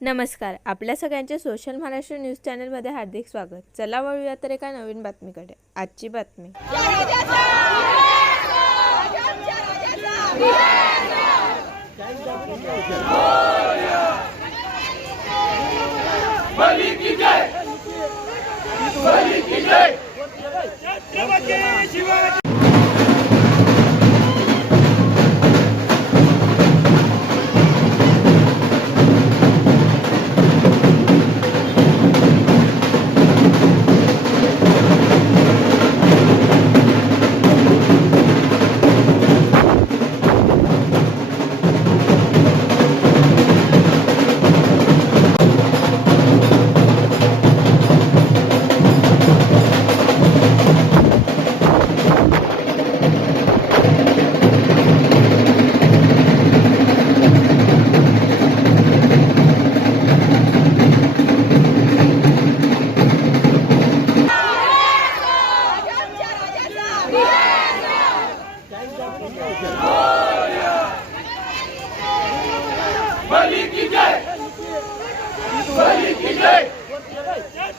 नमस्कार. आपल्या सगळ्यांचे सोशल महाराष्ट्र न्यूज चॅनलमध्ये हार्दिक स्वागत. चला वळूया तर एका नवीन बातमीकडे. आजची बातमी.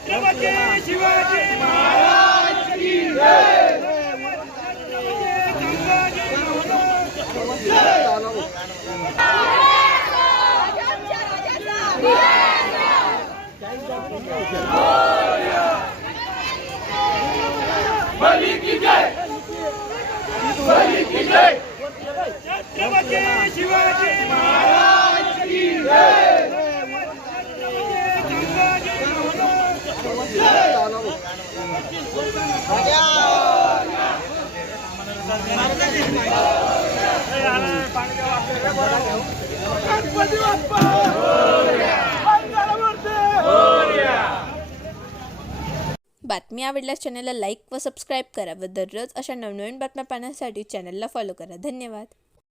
छत्रपती शिवाजी महाराज की जय। बलि की जय, बलि की जय। छत्रपती शिवाजी महाराज की जय। बातमी आवडल्यास चॅनलला लाईक व सबस्क्राईब करा व दररोज अशा नवनवीन बातम्या पाहण्यासाठी चॅनलला फॉलो करा. धन्यवाद.